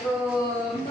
Assalamualaikum.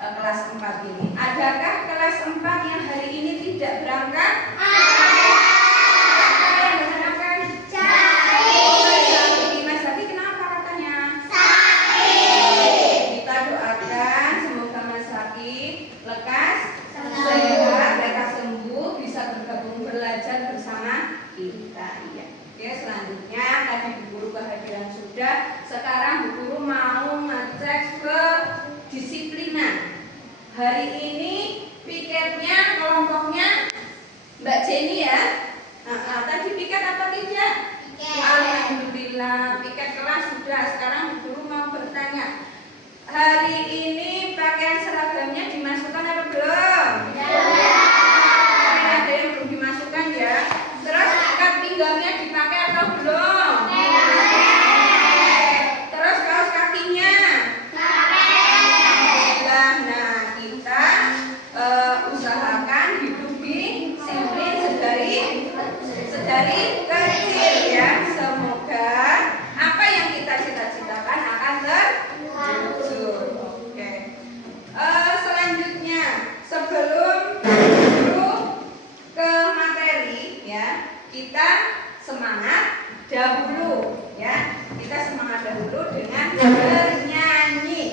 Kelas 4 ini. Adakah kelas 4 yang hari ini tidak berangkat? Siapa yang berangkat? Sakit. Mas Sakit kenapa katanya? Sakit. Kita doakan semoga Mas Sakit lekas sehat, lekas sembuh, bisa bergabung belajar bersama kita. Ya. Oke, selanjutnya tadi Bu Guru kehadiran sudah. Sekarang Bu Guru mau ngecek ke disiplinan. Hari ini piketnya kelompoknya Mbak Jenny ya. Tadi piket apa tidak? Piket. Alhamdulillah, piket kelas sudah. Sekarang Bu Guru mau bertanya. Hari ini pakaian seragamnya dimasukkan apa belum? Ada yang belum dimasukkan ya. Terus ikat pinggangnya dipakai atau belum? Terus kaos kakinya? Usahakan hidup disiplin sedari kecil ya. Semoga apa yang kita cita-citakan akan terwujud. Oke. Selanjutnya sebelum guru ke materi ya, kita semangat dahulu ya. Kita semangat dahulu dengan bernyanyi.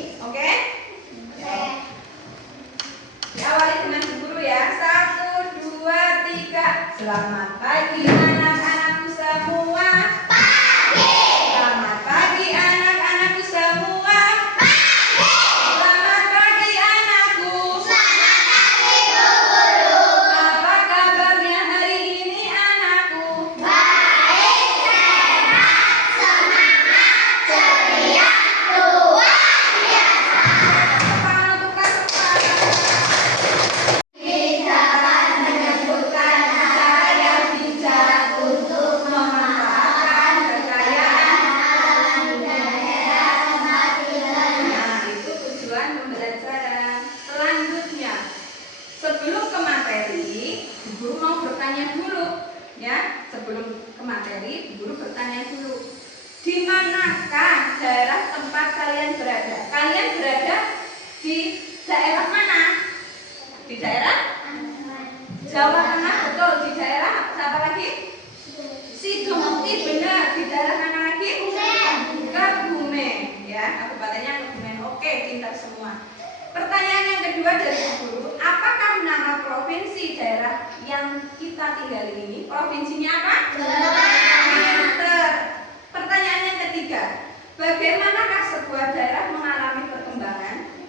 Di daerah mana? Di daerah Jawa Tengah, betul. Di daerah apa lagi? Sidomukti, benar. Di daerah mana lagi? Kebumen, ya. Kabupatennya Kebumen. Oke, pintar semua. Pertanyaan yang kedua dari guru, apakah nama provinsi daerah yang kita tinggali ini? Provinsinya apa? Pintar. Pertanyaan yang ketiga, bagaimanakah sebuah daerah mengalami perkembangan?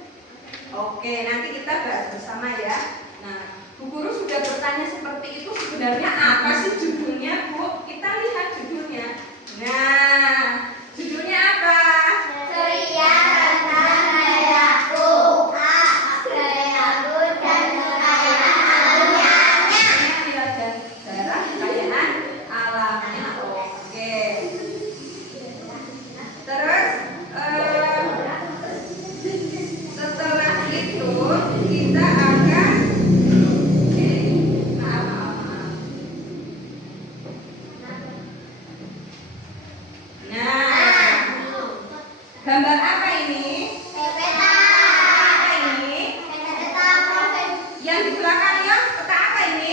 Oke, nanti kita bahas bersama ya. Nah, Bu Guru sudah bertanya seperti itu, sebenarnya apa sih judulnya, Bu? Kita lihat judulnya. Nah, judulnya apa? Ceria tentang daerahku. Daerahku dan kekayaan alamnya. Lihat dan daerah kekayaan alamnya. Oke. Terus setelah itu kita akan maaf. Nah, gambar apa ini? Peta. Apa ini? Peta provinsi. Yang di belakang ya, peta apa ini?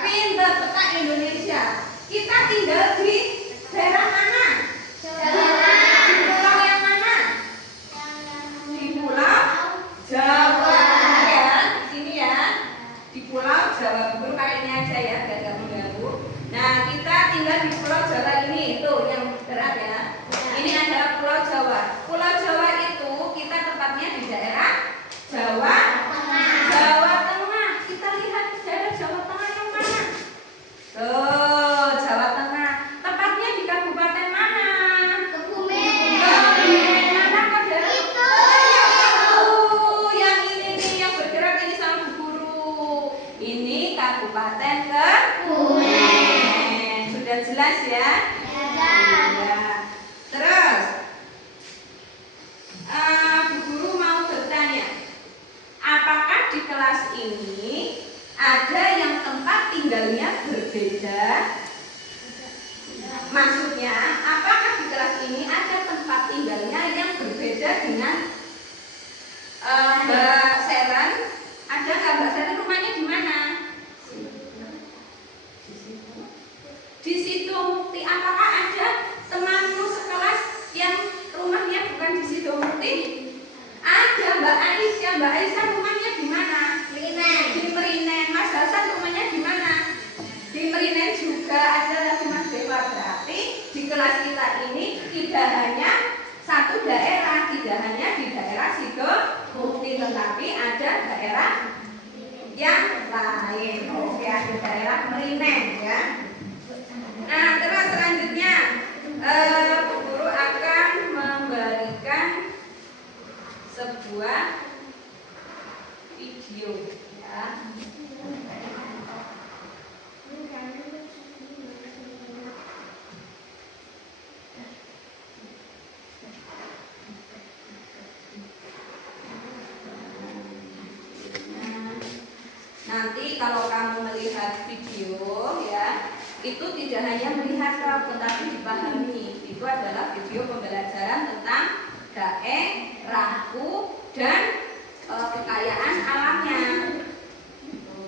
Pintar, peta Indonesia. Kita tinggal di daerah mana? Di pulau yang mana? Di pulau Jawa, ya. Di sini ya. Di pulau Jawa. Guru kali ini aja ya, biar gak mengganggu. Nah, kita tinggal di pulau Jawa ini, itu yang berat ya. Ini adalah pulau Jawa. Pulau Jawa itu kita tempatnya di daerah Jawa Tengah. Kita lihat daerah Jawa Tengah yang mana? Tuh, Jawa Tengah. Tepatnya di kabupaten mana? Kebumen. Mana kok daerah? Itu. Yang ini nih, yang bergerak ini sama Bu Guru. Ini Kabupaten Kebumen. Sudah jelas ya? Ya. Ya. Terus, Bu Guru mau bertanya, apakah di kelas ini ada yang tempat tinggalnya berbeda? Maksudnya, apakah di kelas ini ada tempat tinggalnya yang berbeda dengan Mbak Seren? Ada nggak Mbak Seren, rumahnya di mana? Di Sidomukti. Apakah ada temanmu sekelas yang rumahnya bukan di Sidomukti? Ada Mbak Aisyah. Mbak Aisyah rumahnya di mana? Di Merinen. Mas Hasan rumahnya di mana? Di Merinen juga. Ada lagi Mas Dewa. Berarti di kelas kita ini tidak hanya satu daerah, tidak hanya di daerah Sidomukti, tetapi ada daerah yang lain. Oke, ada daerah Merinen ya. Nah, terus selanjutnya Bu Guru akan memberikan sebuah video ya. Nanti kalau kamu melihat video ya, itu tidak hanya melihat tetapi dipahami. Itu adalah video pembelajaran tentang daerahku dan kekayaan alamnya.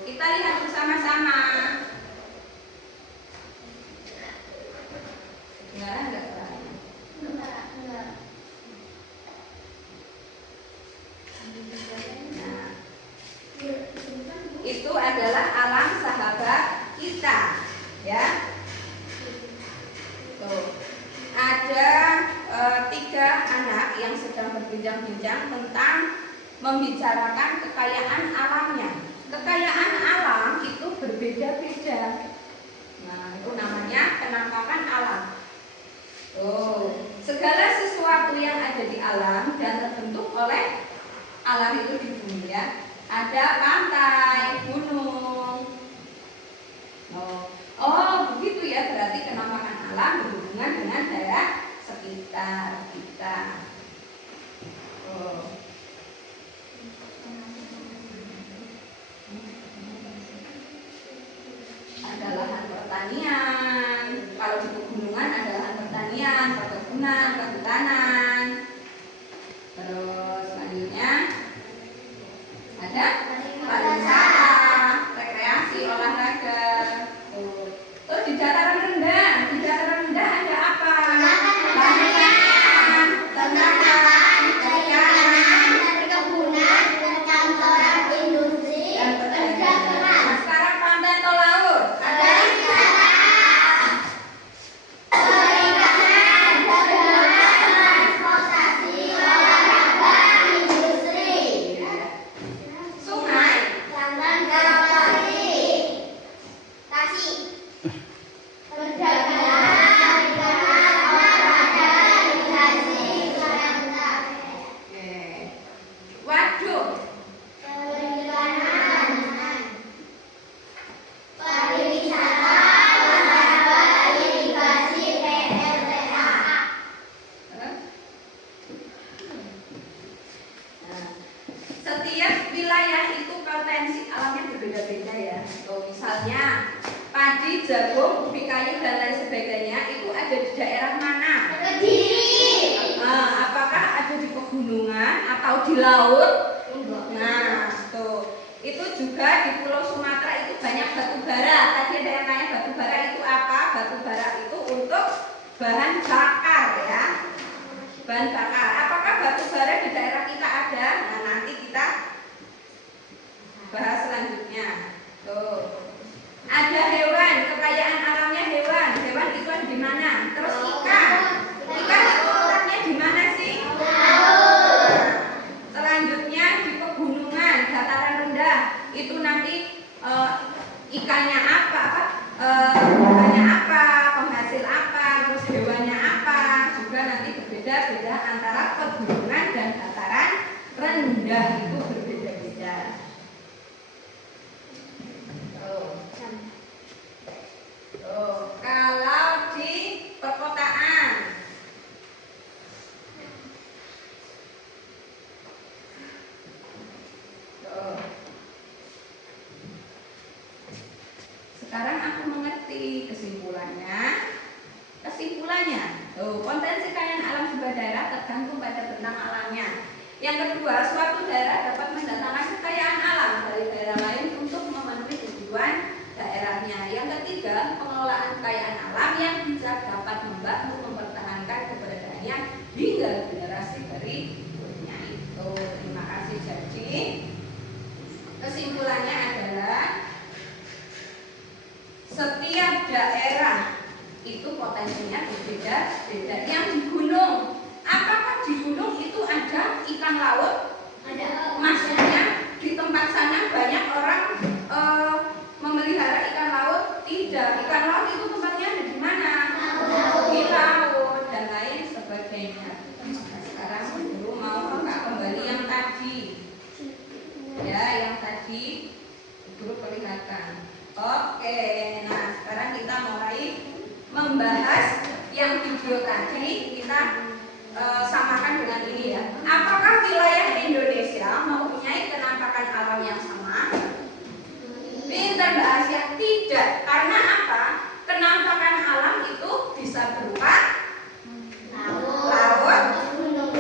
Kita lihat bersama-sama. Kedengaran enggak suaranya? Nah, itu adalah alam sahabat kita, ya. Tuh, ada 3 anak yang sedang berbincang-bincang tentang membicarakan kekayaan alamnya. Kekayaan alam itu berbeda-beda. Nah, itu namanya penampakan alam. Tuh, segala sesuatu yang ada di alam dan terbentuk oleh alam itu di bumi ya. Ada pantai, gunung. Oh, begitu ya. Berarti penampakan alam berhubungan dengan daerah sekitar kita. Oh. Ada lahan pertanian. Kalau di pegunungan ada lahan pertanian, perkebunan, kehutanan. Terus selanjutnya ada pariwisata, rekreasi, olahraga. Terus di dataran rendah ada apa? Bangunan, ternakan, perikanan, perkebunan, perkantoran, industri, dan kerja perdagangan. keras. Nah, sekarang pantai atau laut? Ada Pariwisata, perikanan, perdagangan, transportasi, olahraga, industri. sungai. Transportasi, tasik, perdagangan, perikanan, olahraga, rekreasi, wisata. Oke. Waduk. Perikanan, pariwisata, olahraga, irigasi, PLTA. Nah, setiap wilayah itu potensi alamnya berbeda-beda ya. Misalnya padi, jagung, ubi kayu dan lain sebagainya itu ada di daerah mana? Kediri. Apakah ada di pegunungan atau di laut? Nah, tuh. Itu juga di Pulau Sumatera itu banyak batu bara. Tadi ada yang tanya batu bara itu apa? Batu bara itu untuk bahan bakar ya. Bahan bakar. Apakah batu bara di daerah kita ada? Nah, nanti kita bahas selanjutnya. Tuh. Ada hewan, kekayaan alamnya hewan. Hewan itu ada di mana? Terus ikan. Ikan itu letaknya di mana sih? Selanjutnya di pegunungan, dataran rendah. Itu nanti ikannya apa? Ikannya apa? Penghasil apa? Terus hewannya apa? Juga nanti berbeda-beda antara pegunungan dan dataran rendah itu berbeda-beda. Kalau di perkotaan, sekarang aku mengerti kesimpulannya. Potensi kekayaan alam sebuah daerah tergantung pada bentang alamnya. Yang kedua, suatu daerah dapat mendatangkan kekayaan alam dari daerah lain untuk memenuhi tujuan daerahnya. Yang ketiga, pengelolaan kekayaan alam yang bisa dapat membantu mempertahankan keberadaannya hingga generasi berikutnya itu. Terima kasih. Jadi kesimpulannya adalah setiap daerah itu potensinya berbeda-beda. Yang di gunung, apakah di gunung itu ada ikan laut? Ada. Maksudnya di tempat sana banyak orang memelihara ikan laut? Tidak. Ikan laut itu tempatnya ada di mana? Di laut dan lain sebagainya. Nah, sekarang dulu mau kembali yang tadi. Ya, yang tadi guru perlihatkan. Oke, nah sekarang kita mulai membahas yang video tadi. Kita samakan dengan ini ya. Apakah wilayah Indonesia mempunyai penampakan alam yang sama? Pintar Mbak Asia, tidak. Karena apa? Penampakan alam itu bisa berupa laut, gunung,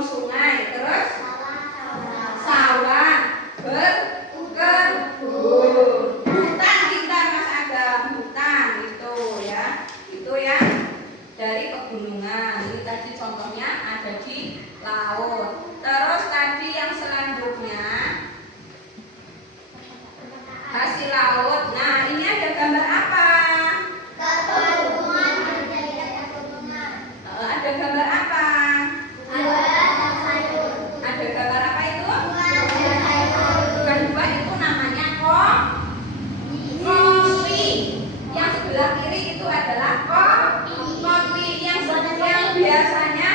sungai, terus dari pegunungan. Ini tadi contohnya ada di laut. Terus tadi yang selanjutnya hasil laut. Nah, ini ada gambar apa? Pegunungan. Ada gambar apa? Ada gambar apa itu? Bukan buah, itu namanya kopi. Yang sebelah kiri itu adalah kopi. Yang biasanya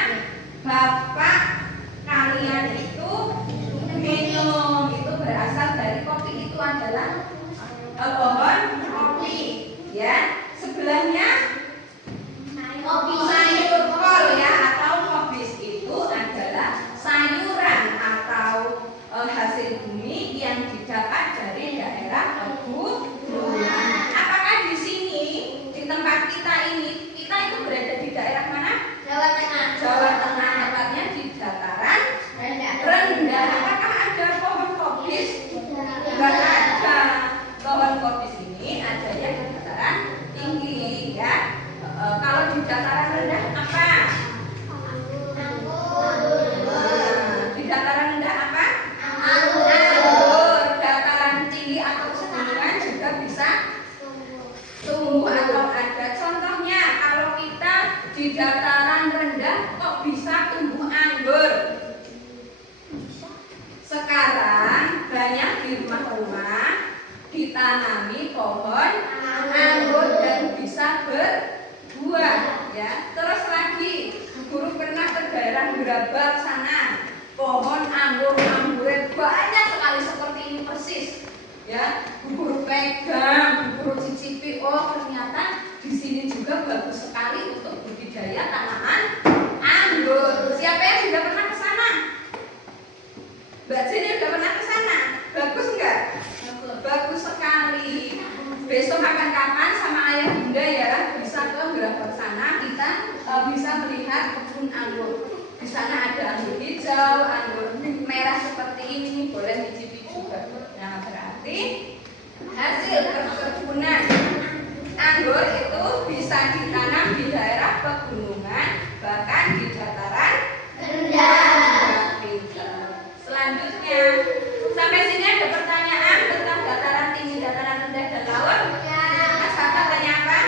bapak kalian itu minum, itu berasal dari kopi. Itu adalah pohon kopi, ya. Sebelahnya sayur kol, ya, atau kobis. Itu adalah sayuran atau hasil bumi yang didapat dari daerah pegunungan. Apakah di sini, di tempat kita ini, kita itu berada di daerah mana? Jawa Tengah. Jawa Tengah, tepatnya di dataran rendah. Apakah ada pohon kobis? Enggak ada. Pohon kobis ini adanya di dataran tinggi, ya. Kalau di dataran rendah apa? Di dataran rendah apa? Anggur. Dataran tinggi atau pegunungan juga bisa tumbuh atau ada. Contohnya, kalau kita di dataran rendah kok bisa tumbuh anggur? Sekarang banyak di rumah-rumah ditanami pohon anggur dan bisa berbuah, ya. Terus lagi, guru pernah ke daerah Gerabak sana, pohon anggur-angguran banyak sekali seperti ini persis, ya. Guru pegang, guru cicipi, oh ternyata di sini juga bagus sekali untuk budidaya tanaman anggur. Siapa yang sudah pernah ke sana? Mbak Jenny sudah pernah ke sana? Bagus enggak? Bagus sekali. Besok kapan-kapan sama ayah bunda, ya, bisa ke Gerabak sana, kita bisa melihat kebun anggur. Di sana ada anggur hijau, anggur merah seperti ini, boleh dicicipi juga. Nah, berarti hasil perkebunan anggur itu bisa ditanam di daerah pegunungan, bahkan di dataran rendah. Selanjutnya, sampai sini ada pertanyaan tentang dataran tinggi, dataran rendah, dan laut? Mas Hatta tanya apa?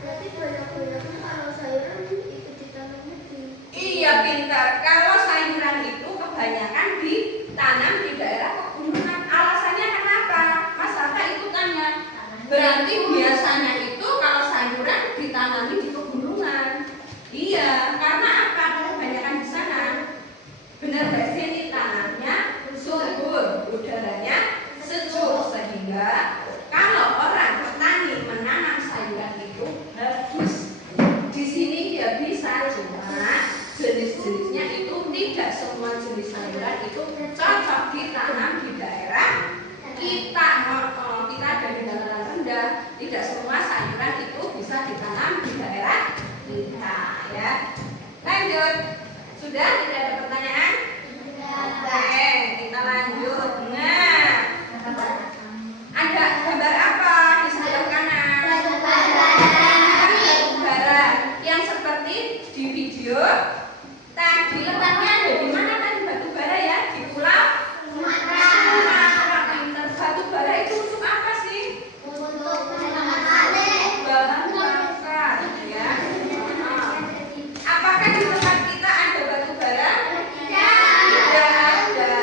Berarti banyak-banyak kalau sayuran ikut ditanamnya di. Iya, pintar. Kalau sayuran itu kebanyakan ditanam di daerah pegunungan. Alasannya kenapa? Mas Hatta itu tanya. Berarti biasanya itu kalau sayuran ditanami di pegunungan. Iya, karena apa? Kebanyakan di sana. Benar nggak sih, ini tanahnya subur, udaranya sejuk, sehingga kalau orang petani menanam sayuran itu bagus. Di sini dia bisa, cuma jenis-jenisnya itu tidak semua jenis sayuran itu cocok ditanam di daerah kita. Kita ada di dataran rendah, tidak semua sayuran itu bisa ditanam di daerah kita, ya. Lanjut, sudah tidak ada pertanyaan? Kita lanjut. Nah, ada gambar apa di sebelah kanan? Batu bara yang seperti di video tadi. Letaknya ada di mana tadi batu bara, ya? Di Pulau Sumatera. Batu bara itu untuk apa sih? Bahan bakar, ya. Apakah di tempat kita ada batu bara? Tidak ada,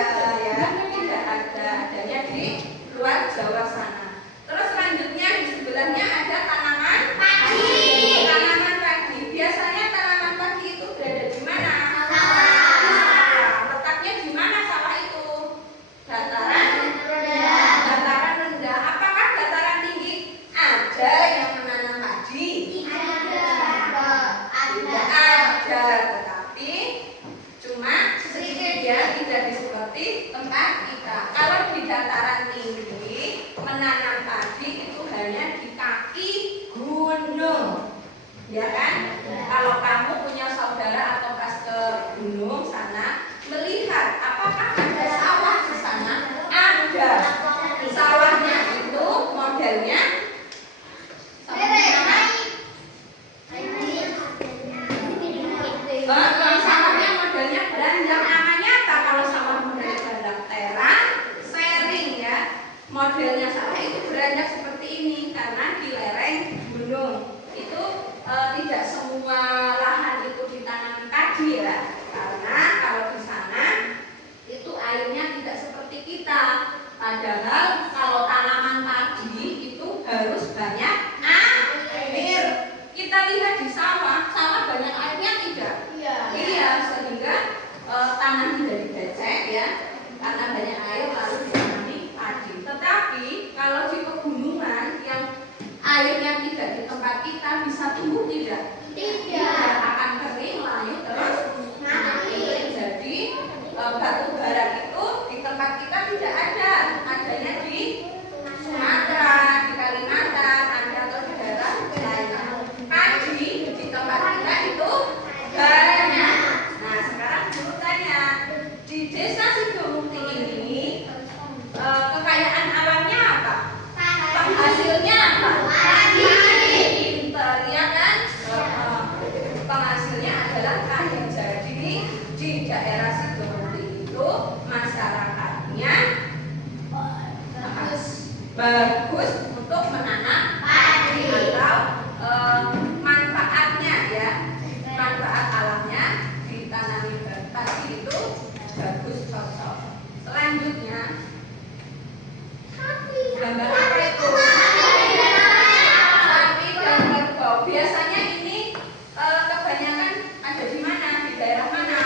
ya. Tidak ada. Adanya di luar Jawa sana. Terus selanjutnya di sebelahnya ada tanaman padi. Tanaman padi. Biasanya tanaman padi itu berada di mana? Letaknya di mana sawah itu? Dataran rendah. Apakah dataran tinggi ada yang menanam padi? Tidak ada, tetapi cuma sedikit, ya, tidak seperti tempat kita. Kalau di dataran tinggi menanam padi itu hanya di kaki gunung, ya kan? Kalau kamu punya saudara atau pas ke gunung sana, melihat apakah ada sawah di sana? Ada. Sawahnya itu modelnya seperti apa? banyak seperti ini karena di lereng gunung itu tidak semua lahan itu ditanami padi ya, karena kalau di sana itu airnya tidak seperti kita. Padahal kalau tanaman padi itu harus banyak air. Kita lihat di sawah banyak airnya tidak? Iya, sehingga tanah menjadi becek ya, karena banyak air lalu ditanami padi. Tetapi kalau di pegunungan yang airnya tidak di tempat kita bisa tumbuh tidak? Tidak, akan kering layu terus mati. Jadi batu bara itu di tempat kita tidak ada, adanya di Sumatera, di Kalimantan, ada atau di daerah lain. Padi di tempat kita itu banyak. Nah sekarang guru tanya, di desa Sidomukti ini kekayaan alamnya apa? Penghasilnya apa? Pinter ya kan? Penghasilnya adalah kaya. Jadi di daerah Sidomukti itu masyarakatnya bagus untuk menanam padi atau manfaatnya ya, manfaat alamnya ditanami padi itu bagus, cocok. Selanjutnya gambar apa itu? Sapi dan kerbau. Biasanya ini kebanyakan ada di mana? Di daerah mana?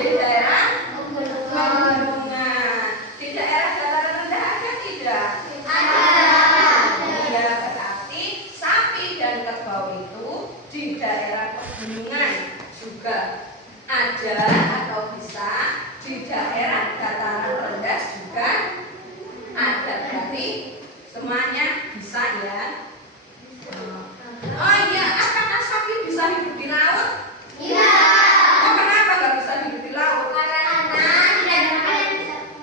Di daerah pegunungan. Di daerah dataran rendah ada tidak? Ada. Ya, berarti sapi dan kerbau itu di daerah pegunungan juga ada atau bisa, di daerah dataran rendah juga ada. Berarti semuanya bisa ya. Oh iya, apakah sapi bisa hidup di laut? Iya. Oh, kenapa nggak bisa hidup di laut? Karena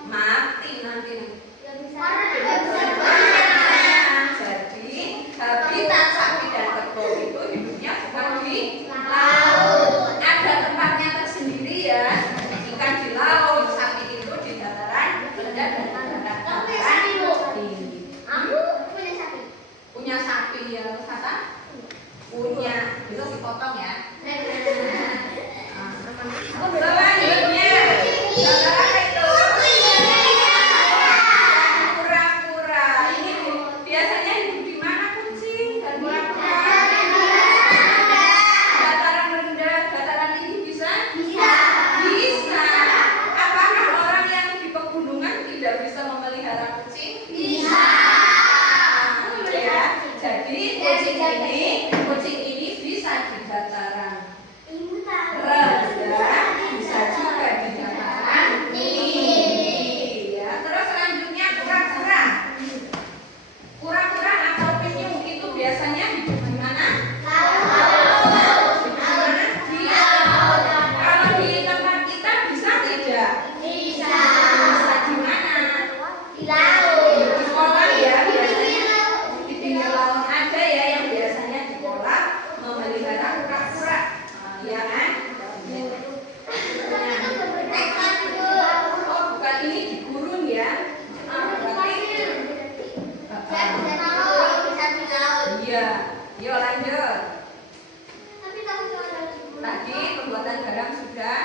mati nanti. Jadi habitat sapi dan kerbau itu hidupnya bukan di laut. Ada tempatnya tersendiri ya. Ikan di laut, sapi itu di dataran rendah dan dataran tinggi. Punya sapi ya, kata? Punya, itu dipotong ya. Selanjutnya, gambar apa itu? Kura-kura. Ini biasanya hidup di mana kucing dan kura-kura? Dataran rendah, dataran tinggi bisa? Bisa. Apakah orang yang di pegunungan tidak bisa memelihara kucing? Bisa. Ya, jadi kucing ini bisa di dataran rendah, bisa juga di dataran tinggi. Ya, terus selanjutnya kura-kura. Kura-kura atau penyu itu biasanya hidup di mana? Di mana? Di laut. Kalau di tempat kita bisa tidak? Bisa. Bisa di mana? Di kolam ya, biasanya di pinggir laut ada ya yang biasanya di kolam memelihara kura-kura. Ya kan? Oh, bukan, ini di gurun ya. Berarti iya. Yuk lanjut. Tadi pembuatan garam sudah.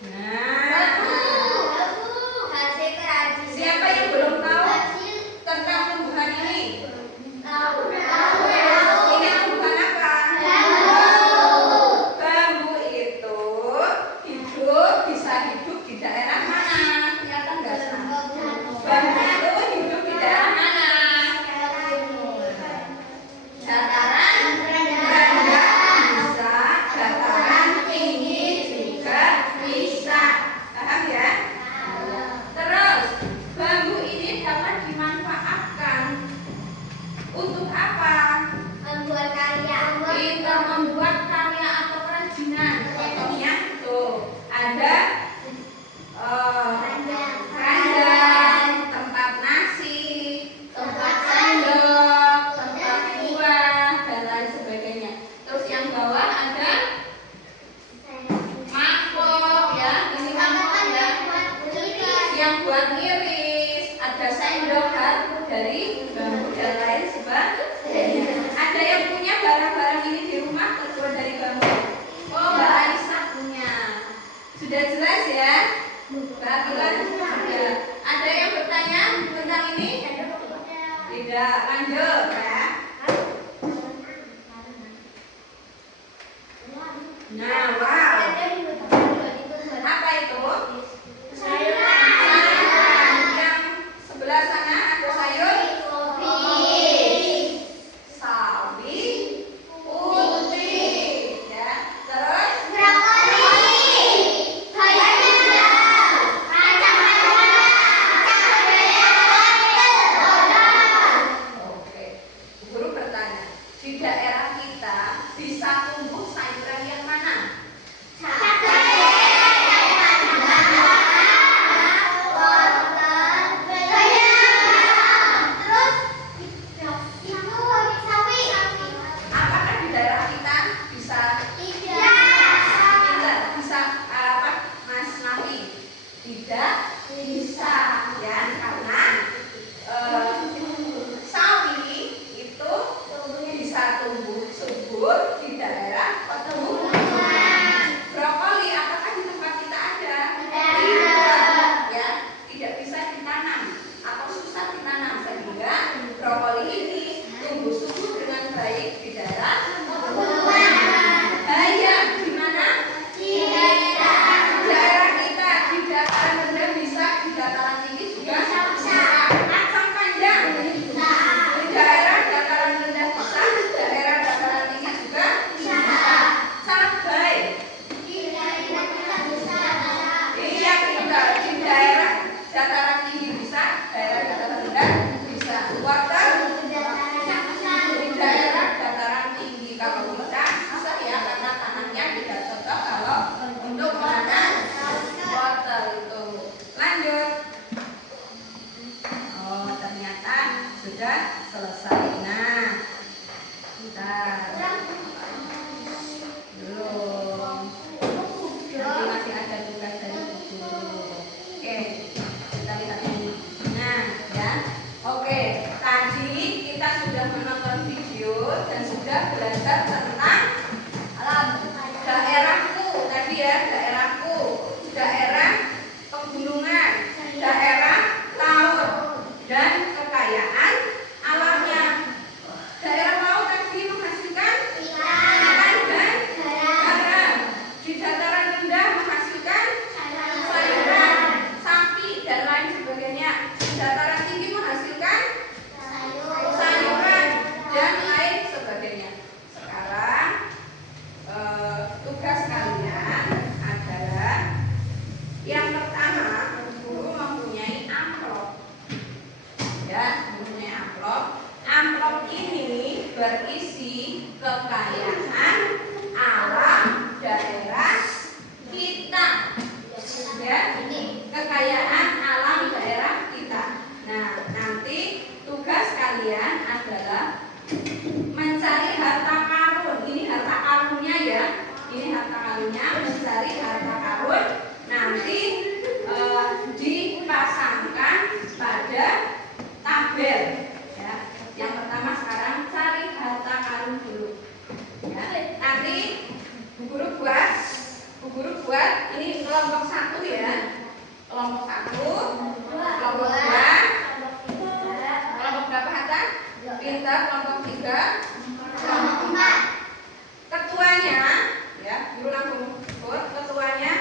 Nah, siapa yang belum tahu tentang tumbuhan ini? Ini tumbuhan apa? Bambu itu Nah, wow. Apa itu? Sayuran. Yang sebelah sana ada sayur sawi putih, ya. Terus oke. Guru bertanya, di daerah kita bisa tumbuh sayuran yang mana? Apakah di daerah kita bisa tidak bisa apa Mas Nafi? Tidak bisa, ya, karena sawi itu bisa tumbuh subur di daerah pegunungan. Brokoli apakah di tempat kita ada? Tidak, ya, tidak bisa ditanam atau susah ditanam sehingga brokoli ini tumbuh subur dengan baik di daerah pegunungan. Bayam di mana? Di daerah kita, di dataran rendah bisa, di dataran tinggi juga bisa. Kacang panjang di daerah dataran rendah bisa, di daerah dataran tinggi juga bisa. Cabai, iya pintar, di daerah dataran tinggi bisa, daerah dataran rendah bisa. Wortel di daerah dataran tinggi, kalau kita susah ya karena tanahnya tidak cocok kalau untuk menanam wortel itu. Lanjut. Oh, ternyata sudah selesai. Nah, bentar. Belum. Nanti masih ada tugas dari guru. Oke, kita lihat ini. Nah, ya. Oke, tadi kita sudah menonton video dan sudah belajar tentang daerahku tadi ya, daerahku, daerah pegunungan, daerah laut, dan kekayaan alamnya. Daerah laut tadi menghasilkan ikan dan garam. Di dataran rendah menghasilkan sayuran, sapi, dan lain sebagainya. Di dataran tinggi menghasilkan sayuran dan lain sebagainya. Sekarang tugas kalian adalah yang pertama, guru mempunyai amplop, ya, mempunyai amplop. Amplop ini berisi kekayaan alam daerah kita, ya, kekayaan alam daerah kita. Nah, nanti tugas kalian adalah mencari harta karun. Ini harta karunnya ya. Ini harta karunnya, mencari harta karun. Nanti dipasangkan pada tabel. Ya. Yang pertama sekarang cari harta karun dulu. Ya. Nanti Bu guru buat ini kelompok 1 ya. Kelompok 1, kelompok 2, kelompok berapa Hatta? Pintar, kelompok 3, kelompok 4. Ketuanya, ya, guru langsung sebut. Ketuanya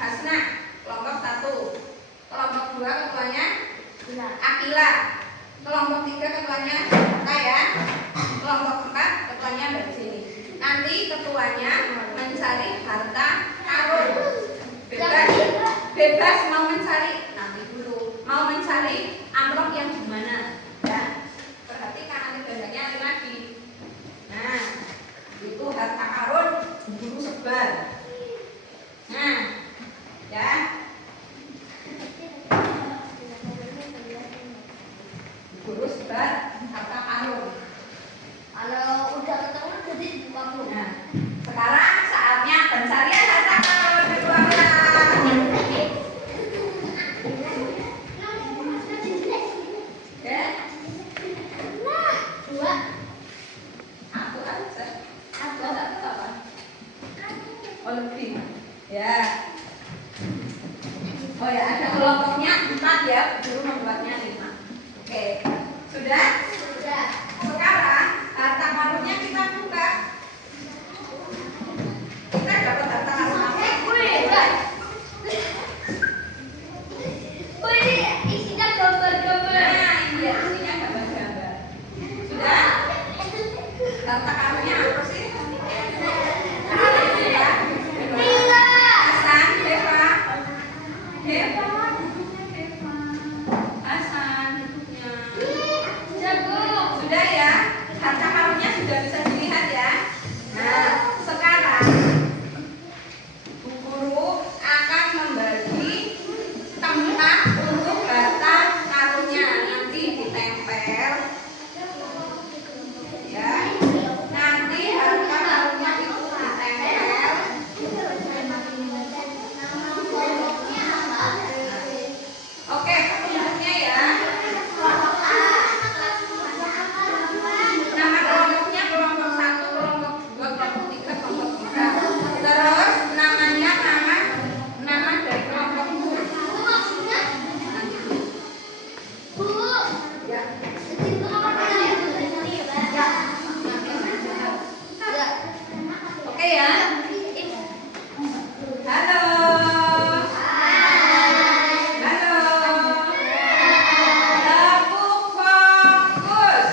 Hasna, kelompok 1. Kelompok 2 ketuanya Akila. Kelompok 3 ketuanya Hatta ya. Kelompok 4 ketuanya Mbak Jenny. Nanti ketuanya mencari harta karun. Bebas mau mencari, nanti dulu mau mencari amplop yang gimana, ya. Perhatikan nanti banyaknya lagi. Nah, itu harta karun guru sebar. Nah, ya. Guru sebar harta karun. Kalau udah ketemu jadi 50. Nah, sekarang saatnya pencarian harta karun keluarga. Ya. Nah, 2. Aku aja. Aku apa? Oh, lebih. Ya. Oh ya, ada kelompoknya 4 ya. Guru membuatnya 5. Oke. Sudah? Sudah. Sekarang harta karunnya kita buka. Kita dapat ya. Halo. Halo. Tepuk fokus.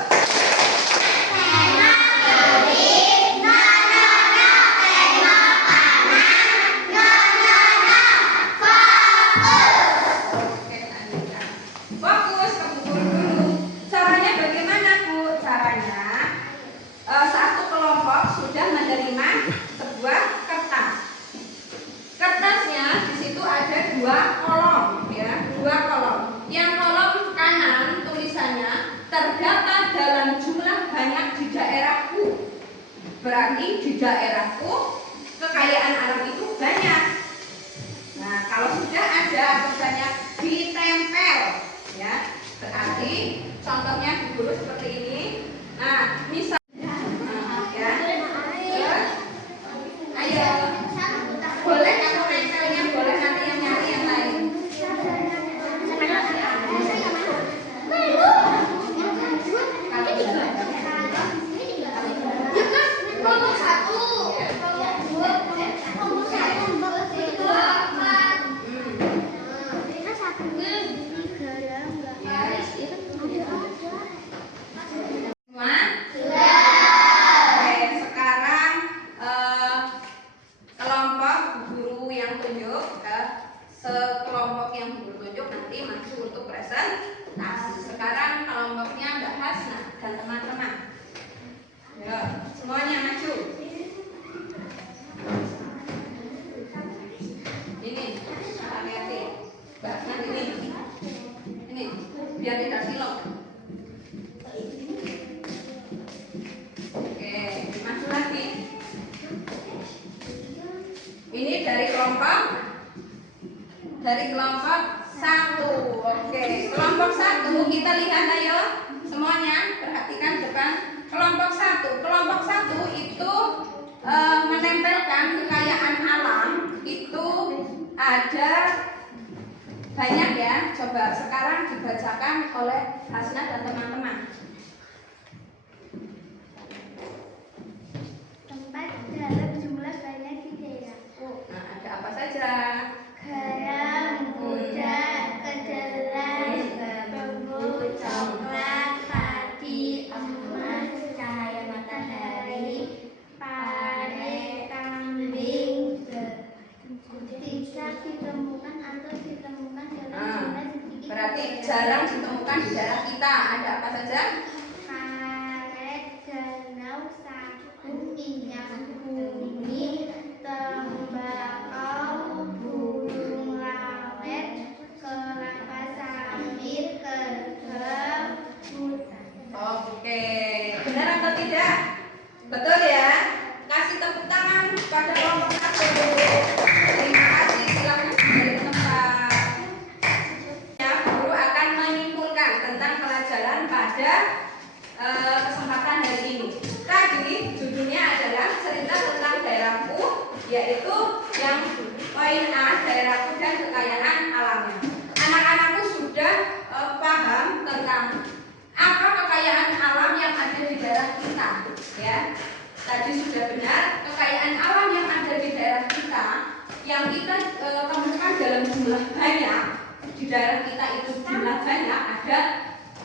Oke, lanjutkan. Fokus ke buku dulu. Caranya bagaimana, Bu? Caranya satu kelompok sudah menerima sebuah kertas. Kertasnya di situ ada 2 kolom, ya, 2 kolom. Yang kolom kanan tulisannya terdapat dalam jumlah banyak di daerahku. Berarti di daerahku kekayaan alam itu banyak. Nah, kalau sudah ada tulisannya ditempel, ya, berarti contohnya di guru seperti ini. Nah, misal, ya, terus, ayo, boleh kamu nempelnya, boleh nanti yang nyari yang lain. Kelompok 1, kelompok 2, kelompok 1, kelompok 3, 4. Kita 1, 2, 3 ya, enggak. Semua? Oke, sekarang kelompok guru yang tunjuk, sekelompok yang guru tunjuk nanti maju untuk presentasi. Sekarang kelompoknya Mbak Hasna dan teman-teman. Ya, semuanya maju. Ini, hati-hati. Mbak Hasna ini, biar tidak silap. Oke, maju lagi. Ini dari kelompok 1. Oke, kelompok 1 kita lihat ayo semuanya, perhatikan depan. Kelompok 1 itu menempelkan kekayaan alam itu ada banyak ya. Coba sekarang dibacakan oleh Hasna dan teman-teman. Tempat dalam jumlah banyak di daerahku. Nah, ada apa saja? Garam, muda, kedelai, bambu, coklat, padi, emas, cahaya matahari, pare, kambing, bisa ditemukan atau ditemukan dalam jumlah sedikit. Berarti jarang ditemukan di daerah kita. Ada apa saja? Karet, danau, sagu, minyak bumi, tembakau, burung lawet, kelapa sawit, kedelai, Oke, benar atau tidak? Betul ya? Kasih tepuk tangan pada kelompok 1. Terima kasih, silakan kembali ke tempat. Ya, guru akan menyimpulkan tentang pelajaran pada kesempatan hari ini. Tadi judulnya adalah cerita tentang daerahku, yaitu yang poin A, daerahku dan kekayaan alamnya. Anak-anakku sudah paham tentang apa kekayaan alam yang ada di daerah kita, ya. Tadi sudah benar, kekayaan alam yang ada di daerah kita yang kita temukan dalam jumlah banyak. Di daerah kita itu jumlah banyak, ada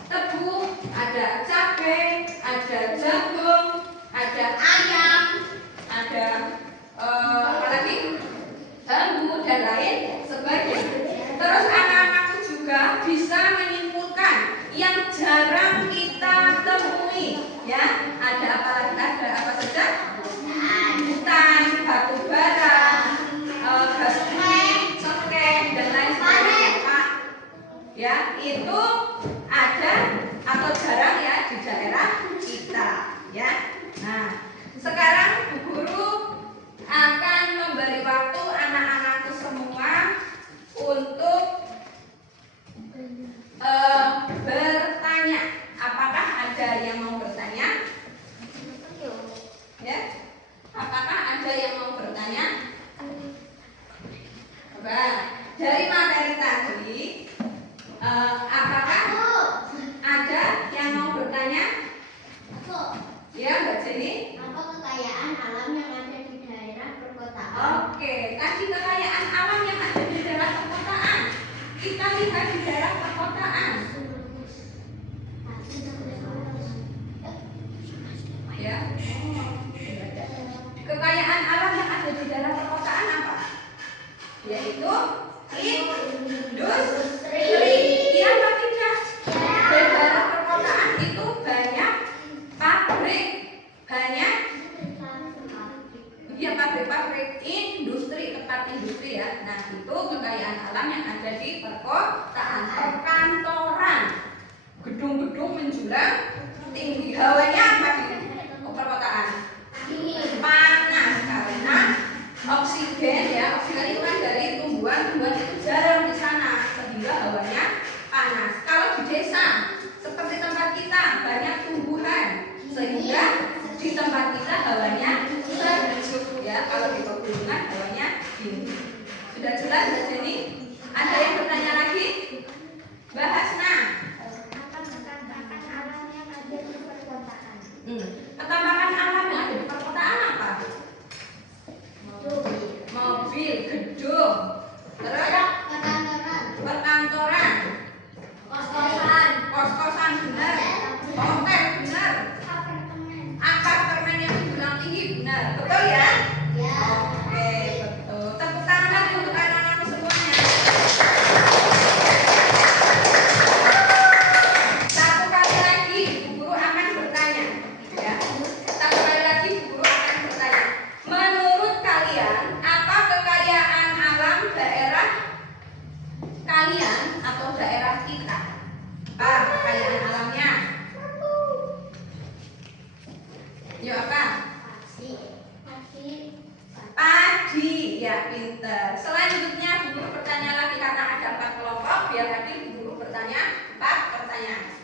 tebu, ada cabai, ada jagung, ada ayam, ada apa lagi? Bambu dan lain sebagainya. Terus anak-anakku juga bisa menyimpulkan yang jarang kita temui, ya. Ada apa lagi? Ada apa saja? Hutan, batu bara, gas cengkeh dan lain sebagainya. Ya, itu ada atau jarang ya di daerah kita, ya. Nah, sekarang Bu Guru akan memberi waktu anak-anakku semua untuk bertanya. Apakah ada yang mau bertanya? Ya? Apakah ada yang mau bertanya? Coba dari materi tadi, apakah ada yang mau bertanya? Ya, Mbak Jenny. Apa kekayaan alam yang ada di daerah tadi kekayaan alam yang ada di daerah perkotaan. Kita lihat di daerah perkotaan. Ya. Kekayaan alam yang ada di daerah perkotaan apa? Yaitu industri. Iya apa tidak? Di daerah perkotaan itu banyak pabrik, banyak ya pabrik-pabrik, industri, tempat industri ya. Nah itu kekayaan alam yang ada di perkotaan. Perkantoran, gedung-gedung menjulang tinggi. Hawanya apa di perkotaan? Panas karena oksigen ya, oksigen itu kan dari tumbuhan itu jarang di sana sehingga hawanya panas. Kalau di desa seperti tempat kita banyak tumbuhan sehingga di tempat kita hawanya sejuk ya. Kalau di pegunungan hawanya dingin. Sudah jelas di sini? Ada yang bertanya lagi? Bahas nah. Ketampakan alam yang ada di perkotaan apa? Mobil, gedung, terus perkantoran, kos-kosan benar, hotel benar, apartemen yang menjulang tinggi benar, betul ya? Oke, betul. Tepuk tangan lagi untuk anak-anak semuanya. Satu kali lagi Bu Guru akan bertanya, ya. Satu kali lagi Bu Guru akan bertanya. Menurut kalian, apa kekayaan alam daerah kalian atau daerah kita? Apa kekayaan alamnya? Yuk apa? Padi, ya pinter. Selanjutnya Bu Guru bertanya lagi karena ada 4 kelompok, biar nanti Bu Guru bertanya 4 pertanyaan.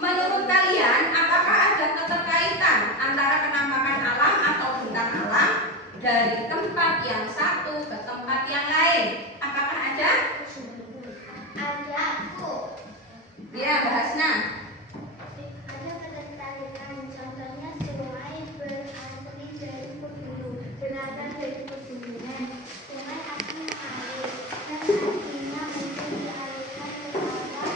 Menurut kalian, apakah ada keterkaitan antara penampakan alam atau bentang alam dari tempat yang satu ke tempat yang lain? Apakah ada? Ya, Bahasna. Ada ketertarikan, contohnya sungai berasal dari pegunungan, berasal dari pegunungan. Sungai akan mengalir dan akhirnya mungkin dialirkan ke bawah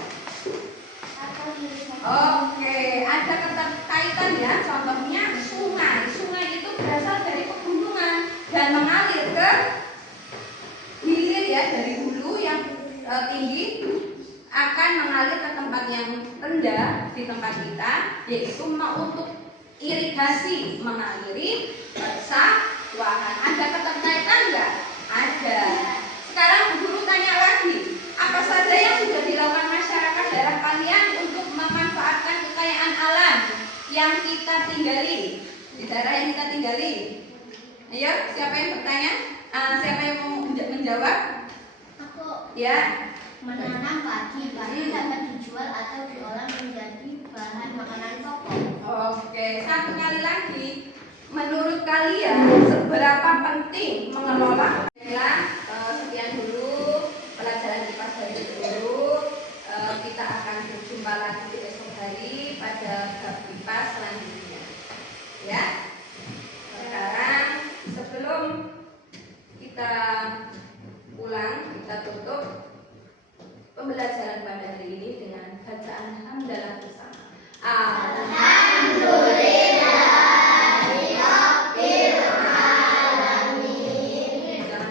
atau di Oke, ada keterkaitan ya. Contohnya sungai. Sungai itu berasal dari pegunungan dan mengalir ke hilir ya, dari hulu yang tinggi akan mengalir ke tempat yang rendah di tempat kita, yaitu untuk irigasi, mengaliri persawahan. Ada keterkaitan enggak? Ada. Sekarang Bu Guru tanya lagi, apa saja yang sudah dilakukan masyarakat daerah kalian untuk memanfaatkan kekayaan alam yang kita tinggali, di daerah yang kita tinggali? Ayo, siapa yang bertanya? Siapa yang mau menjawab? Aku Ya. menanam padi dapat dijual atau diolah menjadi bahan makanan pokok. Oke, satu kali lagi. Menurut kalian seberapa penting mengelola? Sekian dulu pelajaran kipas dari dulu. Kita akan berjumpa lagi di esok hari pada bab kipas selanjutnya. Ya. Sekarang sebelum kita pulang, kita tutup pembelajaran pada hari ini dengan bacaan hamdalah bersama. Alhamdulillahirabbil alamin. Jangan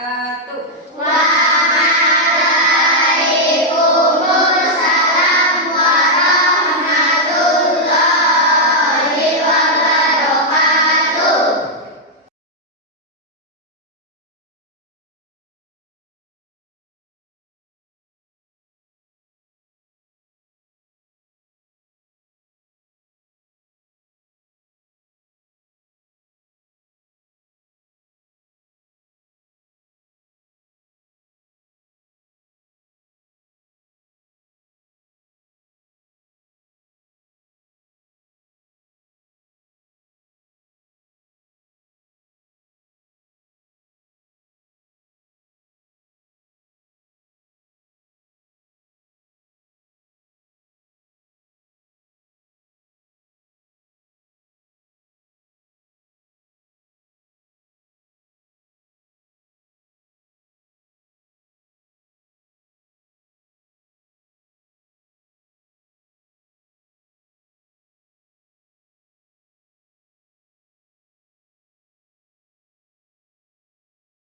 wabarakatuh.